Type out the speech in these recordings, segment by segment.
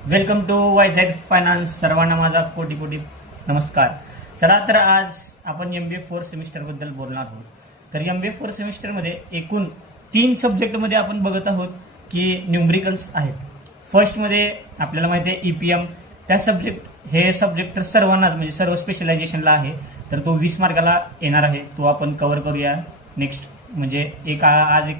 Welcome to YZ finance. सर्वांना माझा कोटी कोटी नमस्कार. चला तर आज आपण MBA फोर्थ सेमिस्टरबद्दल बोलणार आहोत. तर MBA फोर्थ सेमिस्टरमध्ये एकूण 3 सब्जेक्टमध्ये आपण बघत आहोत की न्यूमरिकल्स आहेत. फर्स्टमध्ये आपल्याला माहिती आहे EPM. हे सब्जेक्ट तर सर्वांनाच म्हणजे सर्व स्पेशलायझेशनला आहे, तर तो 20 मार्काला येणार आहे. तो आपण कव्हर करूया. नेक्स्ट म्हणजे आज एक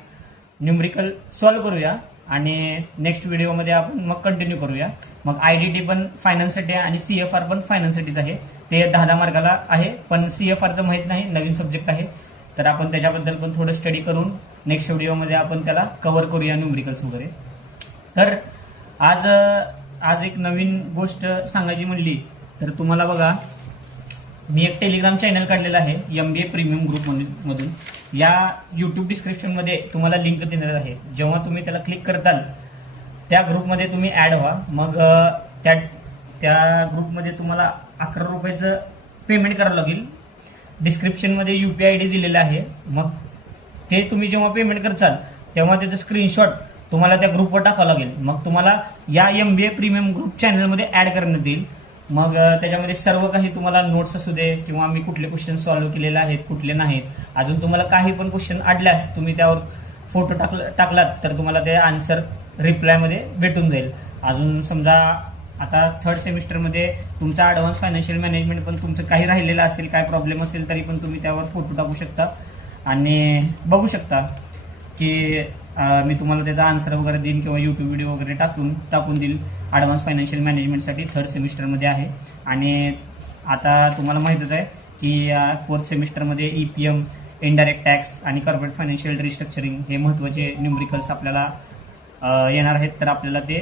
न्यूमरिकल सॉल्व्ह करूया आणि नेक्स्ट व्हिडिओमध्ये आपण मग कंटिन्यू करूया. मग IDT पण फायनान्ससाठी आहे आणि CFR पण फायनान्ससाठीच आहे. ते 10 मार्काला आहे, पण CFRचं माहीत नाही, नवीन सब्जेक्ट आहे, तर आपण त्याच्याबद्दल पण थोडं स्टडी करून नेक्स्ट व्हिडिओमध्ये आपण त्याला कव्हर करूया न्यूमरिकल्स वगैरे. तर आज एक नवीन गोष्ट सांगायची म्हणली तर तुम्हाला बघा, मी एक टेलिग्राम चॅनल काढलेला आहे MBA प्रीमियम ग्रुप मधून. या यूट्यूब डिस्क्रिप्शनमध्ये तुम्हाला लिंक देणार आहे. जेव्हा तुम्ही त्याला क्लिक करताल त्या ग्रुपमध्ये तुम्ही ऍड व्हा. मग त्या ग्रुपमध्ये तुम्हाला 11 रुपयाचं पेमेंट करावं लागेल. डिस्क्रिप्शनमध्ये UPI ID दिलेला आहे. मग ते तुम्ही जेव्हा पेमेंट करताल तेव्हा त्याचं स्क्रीनशॉट तुम्हाला त्या ग्रुपवर टाकावं लागेल. मग तुम्हाला या MBA प्रीमियम ग्रुप चॅनलमध्ये ऍड करण्यात येईल. मग त्याच्यामध्ये सर्व काही तुम्हाला नोट्स असू दे किंवा मी कुठले क्वेश्चन सॉल्व्ह केलेले आहेत, कुठले नाहीत, अजून तुम्हाला काही पण क्वेश्चन अडल्यास तुम्ही त्यावर फोटो टाकलात तर तुम्हाला ते आन्सर रिप्लायमध्ये भेटून जाईल. अजून समजा आता थर्ड सेमिस्टरमध्ये तुमचा ॲडव्हान्स फायनान्शियल मॅनेजमेंट पण तुमचं काही राहिलेलं असेल, काय प्रॉब्लेम असेल तरी पण तुम्ही त्यावर फोटो टाकू शकता आणि बघू शकता की मी तुम्हाला त्याचा आन्सर वगैरे देईन किंवा यूट्यूब व्हिडिओ वगैरे टाकून देईल. ॲडव्हान्स फायनान्शियल मॅनेजमेंटसाठी थर्ड सेमिस्टरमध्ये आहे. आणि आता तुम्हाला माहीतच आहे की फोर्थ सेमिस्टरमध्ये EPM, इनडायरेक्ट टॅक्स आणि कॉर्पोरेट फायनान्शियल रिस्ट्रक्चरिंग हे महत्त्वाचे न्यूमरिकल्स आपल्याला येणार आहेत, तर आपल्याला ते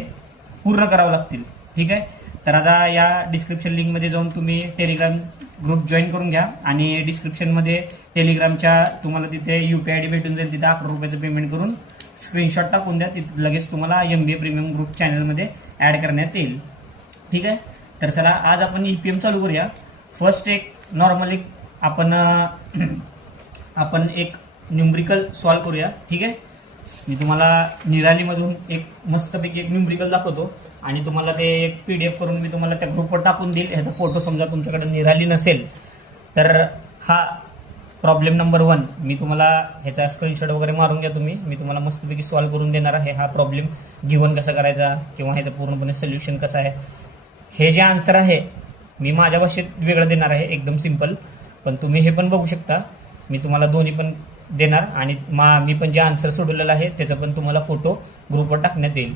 पूर्ण करावं लागतील. ठीक आहे. तर आता या डिस्क्रिप्शन लिंकमध्ये जाऊन तुम्ही टेलिग्राम ग्रुप जॉईन करून घ्या आणि डिस्क्रिप्शनमध्ये टेलिग्रामच्या तुम्हाला तिथे UPI ID भेटून जाईल. तिथे 11 रुपयाचं पेमेंट करून स्क्रीनशॉट टाकून द्या. तिथे लगेच तुम्हाला MBA प्रीमियम ग्रुप चॅनलमध्ये ऍड करण्यात येईल. ठीक आहे. तर चला आज आपण EPM चालू करूया. फर्स्ट एक नॉर्मली आपण एक न्यूमरिकल सॉल्व्ह करूया. ठीक आहे. मी तुम्हाला निरालीमधून एक मस्तपैकी एक न्यूमरिकल दाखवतो आणि तुम्हाला ते एक PDF करून मी तुम्हाला त्या ग्रुपवर टाकून देईल. ह्याचा फोटो समजा तुमच्याकडे निराली नसेल तर हा प्रॉब्लेम नंबर 1 मी तुम्हाला ह्याचा स्क्रीनशॉट वगैरे मारून घ्या तुम्ही. मी तुम्हाला मस्तपैकी सॉल्व्ह करून देणार आहे. हा प्रॉब्लेम गिव्हन कसा करायचा किंवा ह्याचं पूर्णपणे सोल्युशन कसं आहे, हे जे आन्सर आहे मी माझ्या भाषेत वेगळं देणार आहे, एकदम सिम्पल. पण तुम्ही हे पण बघू शकता, मी तुम्हाला दोन्ही पण देणार आणि मी पण जे आन्सर सोडवलेलं आहे त्याचा पण तुम्हाला फोटो ग्रुपवर टाकण्यात येईल.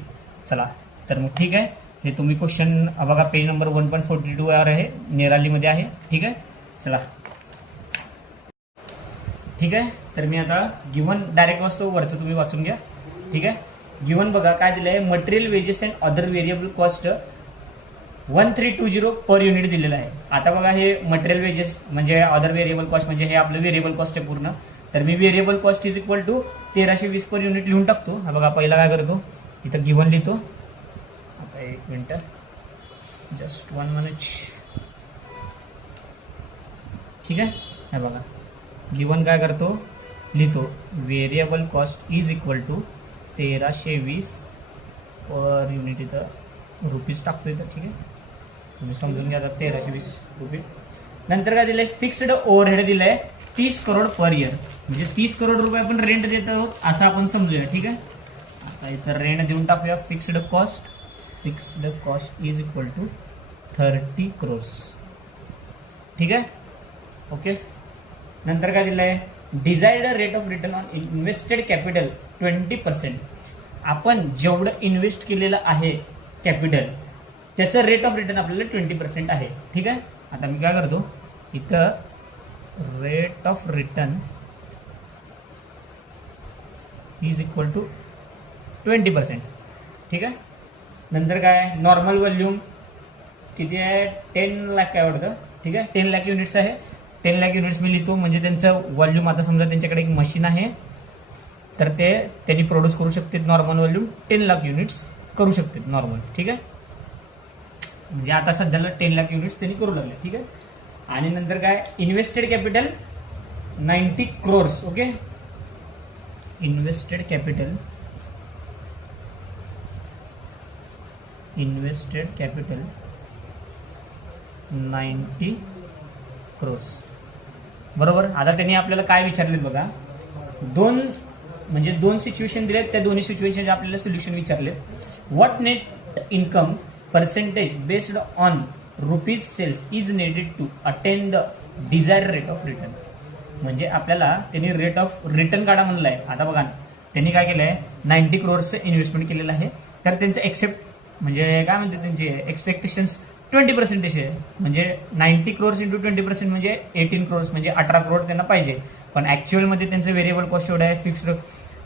चला तर मग ठीक आहे. हे तुम्ही क्वेश्चन बघा, पेज नंबर 1.42 वर आहे, निरालीमध्ये आहे. ठीक आहे. चला ठीक आहे. तर मी आता गिव्हन डायरेक्ट वाचतो, वरचं तुम्ही वाचून घ्या. ठीक आहे. गिव्हन बघा काय दिलं आहे, material wages and other variable cost 1320 per unit दिलेलं आहे. आता बघा हे मटेरियल वेजेस म्हणजे अदर व्हेरिएबल कॉस्ट म्हणजे हे आपलं व्हेरिएबल कॉस्ट आहे पूर्ण. तर मी variable cost is equal to 1320 per unit लिहून टाकतो. हा बघा पहिला काय करतो, इथं गिव्हन लिहितो. आता 1 मिनिट, जस्ट 1 मिनिट. ठीक आहे. हा बघा गिव्हन काय करतो, लिहितो variable cost is equal to 1320 per unit. इथं रुपीज टाकतो इथं. ठीक आहे. तुम्ही समजून घ्या. 1320 रुपीज. नंतर काय दिलंय, फिक्स्ड ओव्हरहेड दिलंय 30 करोड पर इयर, म्हणजे 30 करोड रुपये आपण रेंट देत आहोत असं आपण समजूया. ठीक आहे. आता इथं रेंट देऊन टाकूया. Fixed cost is equal to 30 crores. ठीक आहे. ओके. नंतर काय दिलंय, desired rate of return on invested capital 20%. आपण जेवढं इन्व्हेस्ट केलेलं आहे कॅपिटल त्याचं रेट ऑफ रिटर्न आपल्याला 20% आहे. ठीक आहे. आता मी काय करतो, इथं rate of return is equal to 20%. ठीक आहे. नंतर काय, नॉर्मल व्हॉल्यूम किती आहे, 10 लाख काय वाटतं. ठीक आहे. 10 लाख युनिट्स आहे. 10 लाख युनिट्स मी लिहितो म्हणजे त्यांचं व्हॉल्यूम. आता समजा त्यांच्याकडे एक मशीन आहे तर त्यांनी प्रोड्यूस करू शकते नॉर्मल व्हॉल्यूम 10 लाख युनिट्स करू शकते नॉर्मल. ठीक आहे. म्हणजे आता सध्याला 10 लाख युनिट्स त्यांनी करू लागले. ठीक आहे. आणि नंतर काय, invested capital 90 crores. Okay. Invested capital invested capital 90 crores. बरोबर. आता त्यांनी आपल्याला काय विचारलेत बघा, दोन सिच्युएशन दिलेत, त्या दोन्ही सिच्युएशन आपल्याला सोल्युशन विचारलेत. What net income percentage based on rupees sales is needed to attain the desire rate of return. म्हणजे आपल्याला त्यांनी रेट ऑफ रिटर्न काढा म्हणलं आहे. आता बघा त्यांनी काय केलं आहे, 90 crores इन्व्हेस्टमेंट केलेलं आहे. तर त्यांचं एक्सेप्ट म्हणजे काय म्हणते, त्यांचे एक्सपेक्टेशन्स 20% आहे. म्हणजे 90 crores इंटू 20% म्हणजे 18 crores, म्हणजे 18 crore त्यांना पाहिजे. पण ऍक्च्युअलमध्ये त्यांचं व्हेरिएबल कॉस्ट एवढं आहे,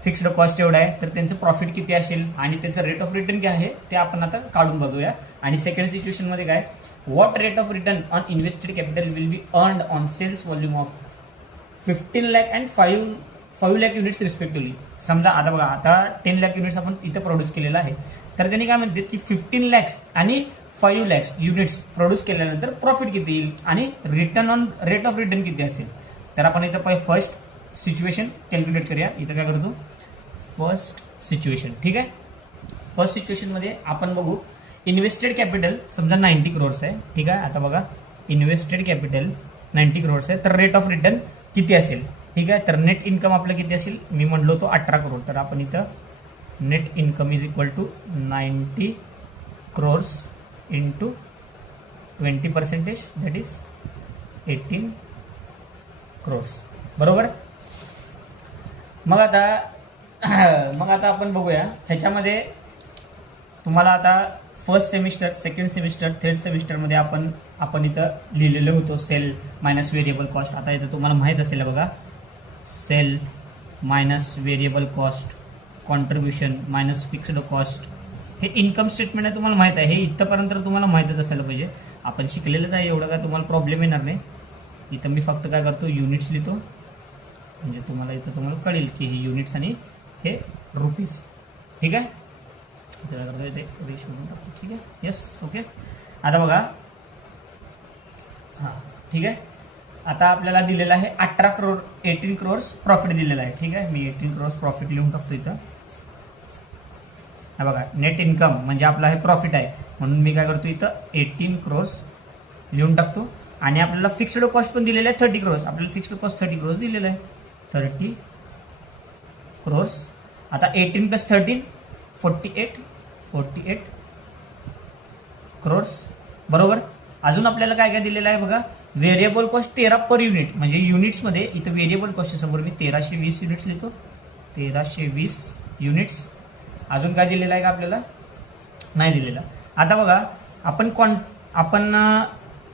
फिक्स्ड कॉस्ट एवढं आहे. तर त्यांचं प्रॉफिट किती असेल आणि त्यांचं रेट ऑफ रिटर्न काय आहे ते आपण आता काढून बघूया. आणि सेकंड सिच्युएशनमध्ये काय, what rate of return on invested capital will be earned on sales volume of 15 lakh and 5 lakh units respectively. समजा आता बघा, आता 10 lakh युनिट्स आपण इथं प्रोड्यूस केलेलं आहे. तर त्यांनी काय म्हणतात की 15 lakhs आणि 5 lakhs युनिट्स प्रोड्यूस केल्यानंतर प्रॉफिट किती येईल आणि return on rate of return किती असेल. तर आपण इथं फर्स्ट सिच्युएशन कॅल्क्युलेट करूया. इथं काय करतो, फर्स्ट सिच्युएशन. ठीक आहे. फर्स्ट सिच्युएशनमध्ये आपण बघू, इन्व्हेस्टेड कॅपिटल समजा 90 crores आहे. ठीक आहे. आता बघा, इन्व्हेस्टेड कॅपिटल 90 crores आहे. तर रेट ऑफ रिटर्न किती असेल. ठीक आहे. तर नेट इन्कम आपलं किती असेल, मी म्हणलो तो 18 crore. तर आपण इथं net income is equal to 90 crores into 20%, that is 18 crores. बरोबर. मग आता आपण बघूया ह्याच्यामध्ये तुम्हाला आता first semester, second semester, third सेमिस्टरमध्ये आपण इथं लिहिलेलं होतो सेल मायनस व्हेरिएबल कॉस्ट. आता इथं तुम्हाला माहीत असेल बघा, sale minus variable cost, contribution minus fixed cost, हे इन्कम स्टेटमेंट आहे. तुम्हाला माहित आहे, हे इथंपर्यंत तुम्हाला माहीतच असायला पाहिजे. आपण शिकलेलंच आहे, एवढं काय तुम्हाला प्रॉब्लेम येणार नाही. इथं मी फक्त काय करतो, युनिट्स लिहितो. म्हणजे तुम्हाला कळेल की हे युनिट्स आणि हे रुपीज. ठीक आहे. इथं काय करतो, इथे रेशो टाकतो. ठीक आहे. येस. ओके. आता बघा, हां ठीक आहे. आता आपल्याला दिलेलं आहे 18 crores प्रॉफिट दिलेलं आहे. ठीक आहे. मी 18 crores प्रॉफिट लिहून टाकतो इथं. हा बघा, नेट इन्कम म्हणजे आपला हे प्रॉफिट आहे, म्हणून मी काय करतो इथं 18 crores लिहून टाकतो. आणि आपल्याला फिक्स्ड कॉस्ट पण दिलेलं आहे 30 crores. आपल्याला फिक्स्ड कॉस्ट 30 crores दिलेलं आहे, 30 crores. आता 18 + 13 48 crores. बरोबर. अजून आपल्याला काय काय दिलेलं आहे बघा, व्हेरिएबल कॉस्ट 13 पर युनिट. म्हणजे युनिट्समध्ये इथं व्हेरिएबल कॉस्ट समोर मी 1320 युनिट्स लिहितो, 1320 युनिट्स. अजून काय दिलेलं आहे का आपल्याला, नाही दिलेलं. आता बघा, आपण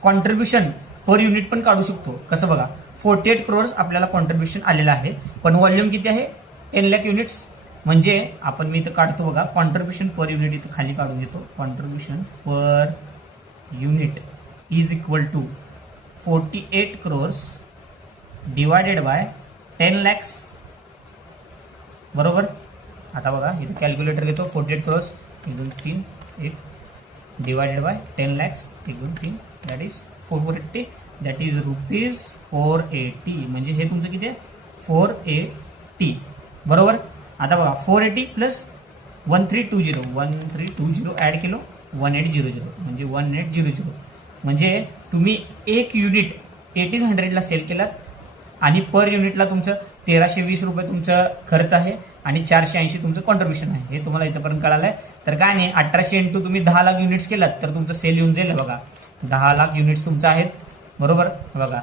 कॉन्ट्रीब्युशन पर युनिट पण काढू शकतो. कसं बघा, 48 crores आपल्याला कॉन्ट्रीब्युशन आलेलं आहे, पण व्हॉल्यूम किती आहे, 10 lakh युनिट्स. म्हणजे मी इथं काढतो बघा, कॉन्ट्रीब्युशन पर युनिट इथं खाली काढून घेतो. Contribution per unit is equal to 48 crores divided by 10 lakhs. बरोबर. आता बघा, इथं कॅल्क्युलेटर घेतो. 48 crores 1 2 3 1 divided by 10 lakhs 1 2 3, that is 480, that is rupees 480. म्हणजे हे तुमचं किती आहे, 480. बरोबर. आता बघा, 480 प्लस 1320 ॲड केलो, 1800 म्हणजे 1800. म्हणजे तुम्ही एक युनिट 1800ला सेल केलात आणि पर युनिटला तुमचं 1320 रुपये तुमचं खर्च आहे आणि 480 तुमचं कॉन्ट्रीब्युशन आहे. हे तुम्हाला इथंपर्यंत कळालं आहे. तर काय नाही, 1800 इंटू तुम्ही 10 लाख युनिट्स केलात तर तुमचं सेल येऊन जाईल. बघा, 10 लाख युनिट्स तुमचं आहेत. बरोबर. बघा,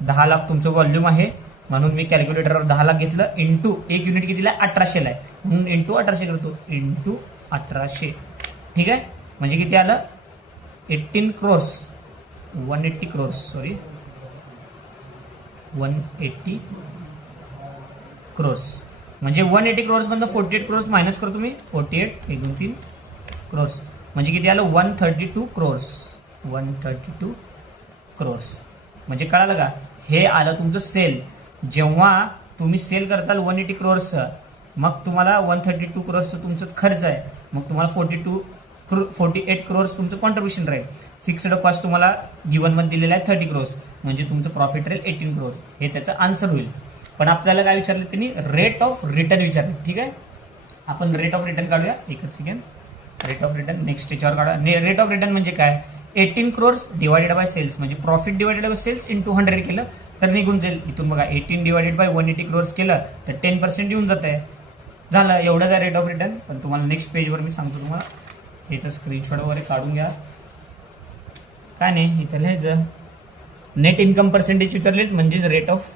10 लाख तुमचं व्हॉल्यूम आहे, म्हणून मी कॅल्क्युलेटरवर 10 लाख घेतलं. इंटू एक युनिट कितीला, 1800ला आहे, म्हणून इंटू 1800 करतो, इंटू 1800. ठीक आहे. म्हणजे किती आलं, 18 crores 180 crores, सॉरी 180 crores. म्हणजे 180 crores मधून 48 crores मायनस करतो मी, 48 1 2 3 crores. म्हणजे किती आलं, 132 crores. 132 crores. म्हणजे कळालं का, हे आलं तुमचं सेल. जेव्हा तुम्ही सेल करताल 180 crores, मग तुम्हाला 132 crores तुमचं खर्च आहे, मग तुम्हाला 48 crores तुमचं कॉन्ट्रीब्युशन राहील. फिक्स्ड कॉस्ट तुम्हाला गिवन मध्ये दिलेला आहे 30 crores, म्हणजे तुमचं प्रॉफिट राहील 18 crores. हे त्याचं आन्सर होईल. पण आपल्याला काय विचारलं त्यांनी, रेट ऑफ रिटर्न विचारलं. ठीक आहे. आपण रेट ऑफ रिटर्न काढूया, एकच second. Rate of return next याच्यावर काढा. रेट ऑफ रिटर्न म्हणजे काय, 18 crores डिवायडेड बाय सेल्स, म्हणजे profit divided by sales into 100 केलं तर निघून जाईल. इथून बघा 18 डिवायडेड बाय 180 crores केलं तर 10% येऊन जात आहे. झालं, एवढंच आहे रेट ऑफ रिटर्न. पण तुम्हाला नेक्स्ट पेजवर मी सांगतो, तुम्हाला ह्याचं स्क्रीनशॉट वगैरे काढून घ्या. काय नाही, इथं लिहायचं नेट इन्कम पर्सेंटेज विचारले म्हणजेच rate of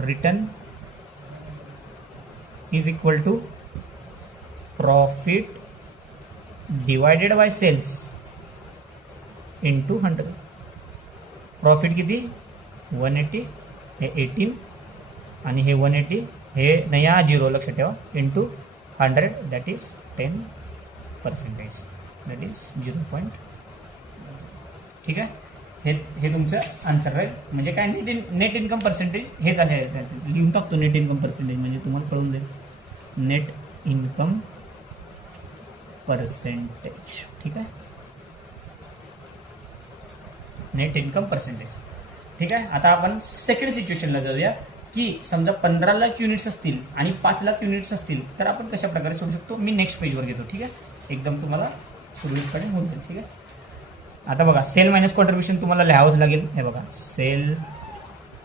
return is equal to profit divided by sales into 100. Profit किती 180, हे 18 आणि हे 180, हे नाही हा 0 लक्षात ठेवा, into 100 that is 10%, that is 0. ठीक आहे, हे तुमचं आन्सर राहील. म्हणजे काय, नेट इन्कम पर्सेंटेज हेच आहे. लिहून टाकतो नेट इन्कम पर्सेंटेज, म्हणजे तुम्हाला कळून जाईल नेट इन्कम पर्सेंटेज. ठीक आहे, नेट इन्कम पर्सेंटेज. ठीक आहे, आता आपण सेकंड सिच्युएशनला जाऊया, की समजा 15 लाख युनिट्स असतील आणि 5 लाख युनिट्स असतील तर आपण कशा प्रकारे सोडू शकतो. मी नेक्स्ट पेजवर घेतो. ठीक आहे, एकदम तुम्हाला सुरळीतपणे होऊन जाईल. ठीक आहे, आता बघा सेल मायनस कॉन्ट्रीब्युशन तुम्हाला लिहावंच लागेल. हे बघा sale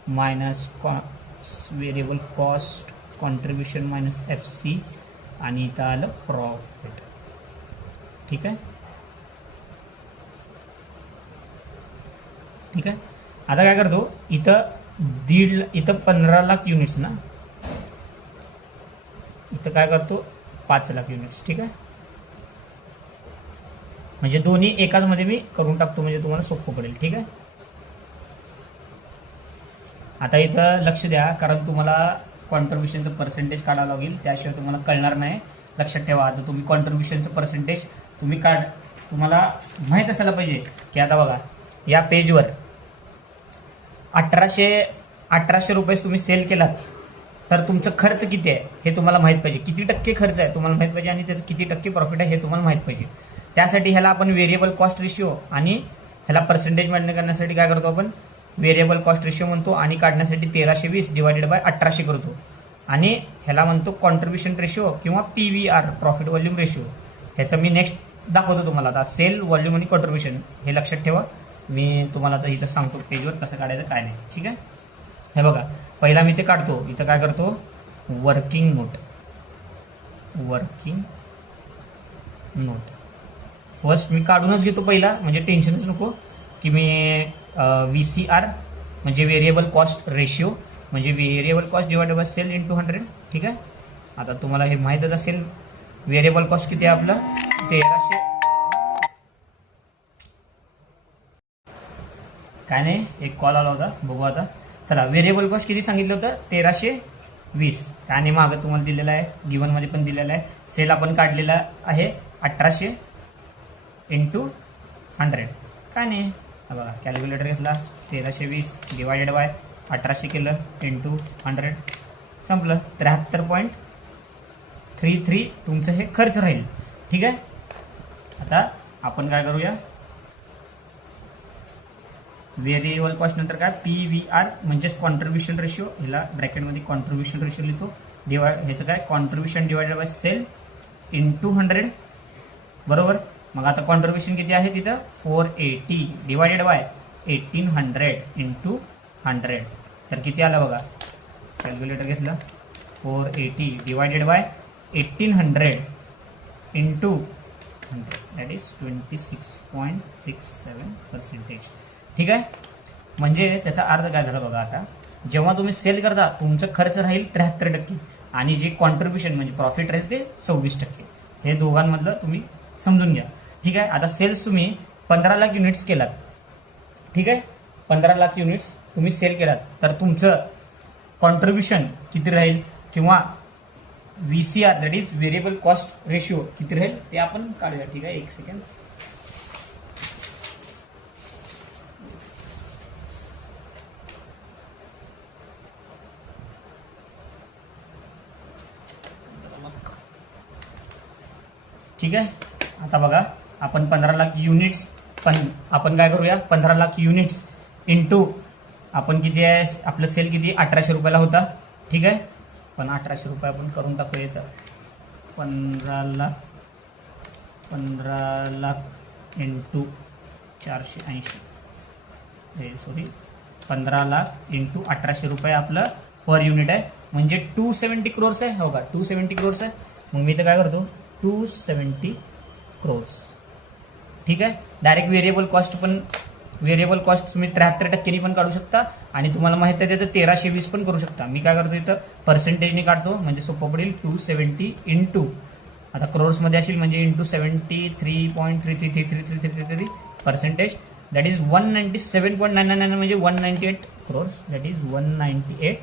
minus variable cost contribution minus FC आणि इथं आलं प्रॉफिट. ठीक आहे, ठीक आहे. आता काय करतो, इथं 15 लाख युनिट्स ना, इथं काय करतो 5 लाख युनिट्स. ठीक आहे, म्हणजे दोन्ही एकाच मध्ये मी करून टाकतो, म्हणजे तुम्हाला सोपं पडेल. ठीक आहे, आता इथं लक्ष द्या, कारण तुम्हाला कॉन्ट्रीब्युशनचं पर्सेंटेज काढावं लागेल, त्याशिवाय तुम्हाला कळणार नाही. लक्षात ठेवा, आता तुम्ही कॉन्ट्रीब्युशनचं पर्सेंटेज तुम्हाला माहीत असायला पाहिजे, की आता बघा या पेजवर 1800 रुपये तुम्ही सेल केलात तर तुमचं खर्च किती आहे हे तुम्हाला माहीत पाहिजे. किती टक्के खर्च आहे तुम्हाला माहीत पाहिजे आणि त्याचं किती टक्के प्रॉफिट आहे हे तुम्हाला माहीत पाहिजे. त्यासाठी ह्याला आपण व्हेरिएबल कॉस्ट रेशिओ आणि ह्याला पर्सेंटेज मेंटेन करण्यासाठी काय करतो, आपण व्हेरिएबल कॉस्ट रेशिओ म्हणतो आणि काढण्यासाठी 1320 डिवायडेड बाय 1800 करतो आणि ह्याला म्हणतो कॉन्ट्रीब्युशन रेशिओ किंवा PVR प्रॉफिट व्हॉल्यूम रेशिओ. ह्याचं मी नेक्स्ट दाखवतो तुम्हाला. आता सेल व्हॉल्यूम आणि कॉन्ट्रीब्युशन हे लक्षात ठेवा. मी तुम्हाला आता इथं सांगतो पेजवर कसं काढायचं काय नाही. ठीक आहे, हे बघा पहिला मी ते काढतो. इथं काय करतो, वर्किंग नोट फर्स्ट मी काढूनच घेतो पहिला, म्हणजे टेन्शनच नको की मी VCR म्हणजे व्हेरिएबल कॉस्ट रेशिओ म्हणजे variable cost divided by sale into 100. ठीक आहे, आता तुम्हाला हे माहीतच असेल व्हेरिएबल कॉस्ट किती आहे आपलं 1300. काय नाही, एक कॉल आला होता, बघू आता. चला, व्हेरिएबल कॉस्ट किती सांगितलं होतं 1320. काय नाही, मागं तुम्हाला दिलेलं आहे, गिव्हनमध्ये पण दिलेलं आहे. सेल आपण काढलेला आहे 1800 इंटू 100. काय नाही, बघा कॅल्क्युलेटर घेतला, 1320 डिवायडेड बाय 1800 केलं इंटू 100, संपलं. 73.33 तुमचं हे खर्च राहील. ठीक आहे, आता आपण काय करूया, व्हेरिएबल कॉस्ट नंतर काय PVR म्हणजेच कॉन्ट्रीब्युशन रेशिओ, ह्याला ब्रॅकेटमध्ये कॉन्ट्रीब्युशन रेशिओ लिहितो. ह्याचं काय contribution divided by sale into 100 बरोबर. मग आता कॉन्ट्रीब्युशन किती आहे तिथं 480 डिवायडेड बाय 1800 इंटू 100 तर किती आलं बघा, कॅल्क्युलेटर घेतलं, 480 divided by 1800 into 100 that is 26.67%. ठीक आहे, म्हणजे त्याचा अर्थ काय झाला बघा. आता जेव्हा तुम्ही सेल करता तुमचं खर्च राहील 73% आणि जे कॉन्ट्रीब्युशन म्हणजे प्रॉफिट राहील ते 26%. हे दोघांमधलं तुम्ही समजून घ्या. ठीक आहे, आता सेल्स तुम्ही 15 लाख युनिट्स केलात. ठीक आहे, 15 लाख युनिट्स तुम्ही सेल केलात तर तुमचं कॉन्ट्रीब्युशन किती राहील किंवा VCR that is variable cost ratio किती राहील ते आपण काढूया. ठीक आहे, एक सेकंड. ठीक आहे, आता बघा आपण 15 लाख युनिट्स आपण काय करूया, 15 लाख युनिट्स इंटू आपण किती आहे, आपलं सेल किती 1800 रुपयाला होता. ठीक आहे, पण 1800 रुपये आपण करून टाकूया. तर 15 lakh 15 lakh into 480 sorry 15 lakh into 1800 रुपये आपलं पर युनिट आहे, म्हणजे 270 क्रोर्स आहे. हो का, 270 क्रोर्स आहे. मग मी तर काय करतो, 270 क्रोर्स. ठीक आहे. डायरेक्ट व्हेरिएबल कॉस्ट तुम्ही 73% पण काढू शकता, आणि तुम्हाला माहित आहे त्याचं 1320 पण करू शकता. मी काय करतो इथं पर्सेंटेजने काढतो, म्हणजे सोपं पडेल. 270 इंटू आता क्रोर्समध्ये असेल म्हणजे इंटू 73.333333 पर्सेंटेज, दॅट इज 197.999 म्हणजे 198 क्रोर्स, दॅट इज 198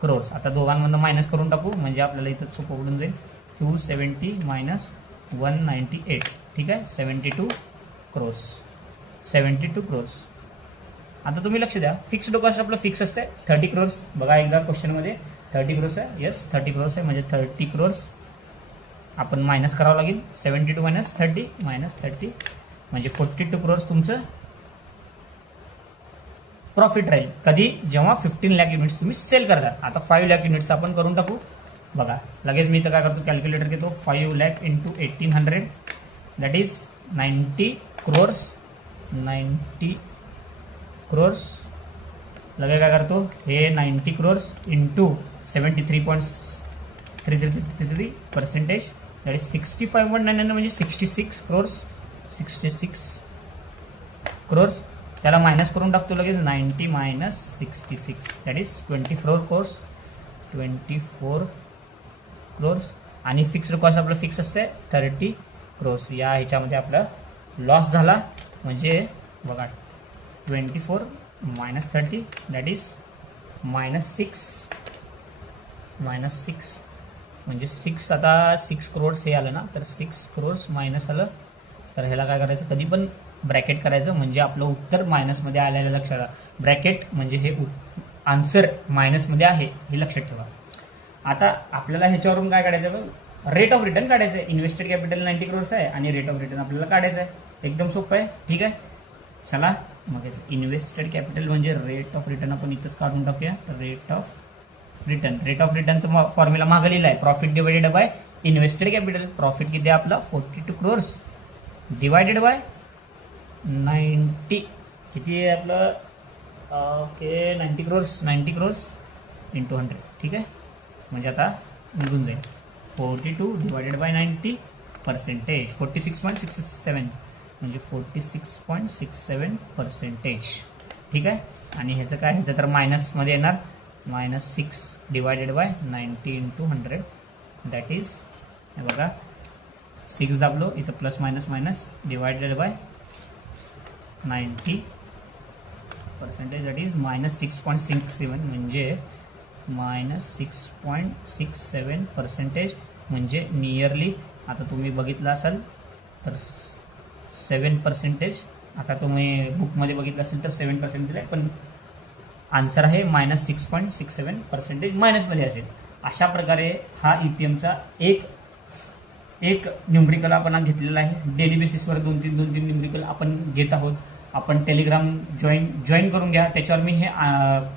क्रोर्स. आता दोघांमधून मायनस करून टाकू म्हणजे आपल्याला इथं सोपं पडून जाईल. 270 मायनस 198, ठीक आहे, 72 क्रोर्स. 72 क्रोर्स. आता तुम्ही लक्ष द्या, फिक्स्ड कॉस्ट आपलं फिक्स असते 30 क्रोर्स. बघा एकदा क्वेश्चनमध्ये 30 क्रोर्स आहे. येस, 30 क्रोर्स आहे, म्हणजे 30 क्रोर्स आपण मायनस करावं लागेल. 72 मायनस 30 म्हणजे 42 क्रोर्स तुमचं प्रॉफिट राहील. कधी, जेव्हा 15 लाख युनिट्स तुम्ही सेल करता. आता 5 लाख युनिट्स आपण करून टाकू. बघा लगेच मी तर काय करतो, कॅल्क्युलेटर घेतो. 5 lakh into 1800 that is 90 crores. 90 crores लगे काय करतो, हे 90 crores into 73.3333 percentage, that is 65.99 म्हणजे 66 क्रोर्स. 66 क्रोर्स. त्याला मायनस करून टाकतो लगेच. 90 minus 66 that is 24 crores. 24 crores. आणि फिक्स्ड कॉस्ट आपलं फिक्स असते 30 क्रोर्स. या ह्याच्यामध्ये आपला लॉस झाला म्हणजे बघा 24 मायनस 30 दॅट इज -6 म्हणजे 6. आता 6 क्रोर्स हे आलं ना, तर 6 क्रोर्स मायनस आलं, तर ह्याला काय करायचं, कधी पण ब्रॅकेट करायचं म्हणजे आपलं उत्तर मायनसमध्ये आलेलं लक्षात आलं. ब्रॅकेट म्हणजे हे आन्सर मायनसमध्ये आहे हे लक्षात ठेवा. आता आपल्याला ह्याच्यावरून काय काढायचं, रेट ऑफ रिटर्न काढायचं आहे. इन्व्हेस्टेड कॅपिटल 90 क्रोर्स आहे आणि रेट ऑफ रिटर्न आपल्याला काढायचं आहे. एकदम सोपं आहे. ठीक आहे, चला मग याचं इन्व्हेस्टेड कॅपिटल म्हणजे रेट ऑफ रिटर्न आपण इथंच काढून टाकूया. रेट ऑफ रिटर्नचं फॉर्म्युला मागे लिहिला आहे, profit divided bye invested capital. Profit किती आहे आपला 42 क्रोर्स डिवायडेड बाय 90 किती आहे आपलं, ओके 90 क्रोर्स इंटू 100. ठीक आहे, म्हणजे आता निघून जाईल 42 डिवायडेड बाय 90 पर्सेंटेज 46.67 म्हणजे 46.67%. ठीक आहे, आणि ह्याचं काय, ह्याचं तर मायनसमध्ये येणार. -6 divided by 90 into 100 that is, हे बघा 6 दाबलो इथं plus minus divided by 90 percentage that is -6.67 म्हणजे -6.67% म्हणजे नियरली. आता तुम्ही बघितलं असाल तर 7%. आता तुम्ही बुकमध्ये बघितलं असेल तर 7% दिलं आहे, पण आन्सर आहे -6.67% मायनसमध्ये असेल. अशा प्रकारे हा EPMचा एक न्यूमरिकल आपण आज घेतलेला आहे. डेली बेसिसवर 2-3 न्यूमरिकल आपण घेत आहोत. आपण टेलिग्राम जॉईन करून घ्या. त्याच्यावर मी हे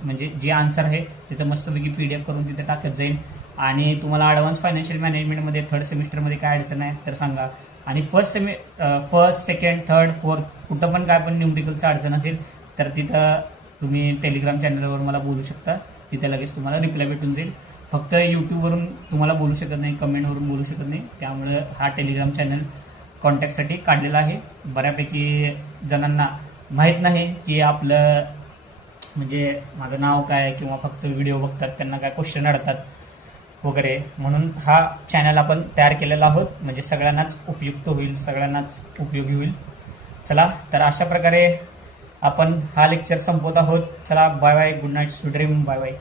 म्हणजे जे आन्सर आहे त्याचं मस्तपैकी PDF करून तिथे टाकत जाईल. आणि तुम्हाला ॲडव्हान्स फायनान्शियल मॅनेजमेंटमध्ये 3rd सेमिस्टरमध्ये काय अडचण आहे तर सांगा. आणि फर्स्ट, सेकंड, थर्ड, फोर्थ कुठं पण काय पण न्यूमरिकलचं अडचण असेल तर तिथं तुम्ही टेलिग्राम चॅनलवर मला बोलू शकता. तिथे लगेच तुम्हाला रिप्लाय भेटून जाईल. फक्त यूट्यूबवरून तुम्हाला बोलू शकत नाही, कमेंटवरून बोलू शकत नाही. त्यामुळे हा टेलिग्राम चॅनल कॉन्टॅक्टसाठी काढलेला आहे. बऱ्यापैकी जणांना माहीत नाही की आपलं म्हणजे माझं नाव काय, किंवा फक्त व्हिडिओ बघतात त्यांना काय क्वेश्चन अडतात वगैरे, म्हणून हा चॅनल आपण तयार केलेला आहोत. म्हणजे सगळ्यांनाच उपयुक्त होईल, सगळ्यांनाच उपयोगी होईल. चला तर अशा प्रकारे आपण हा लेक्चर संपवत आहोत. चला bye bye, good night, sweet dream, bye bye.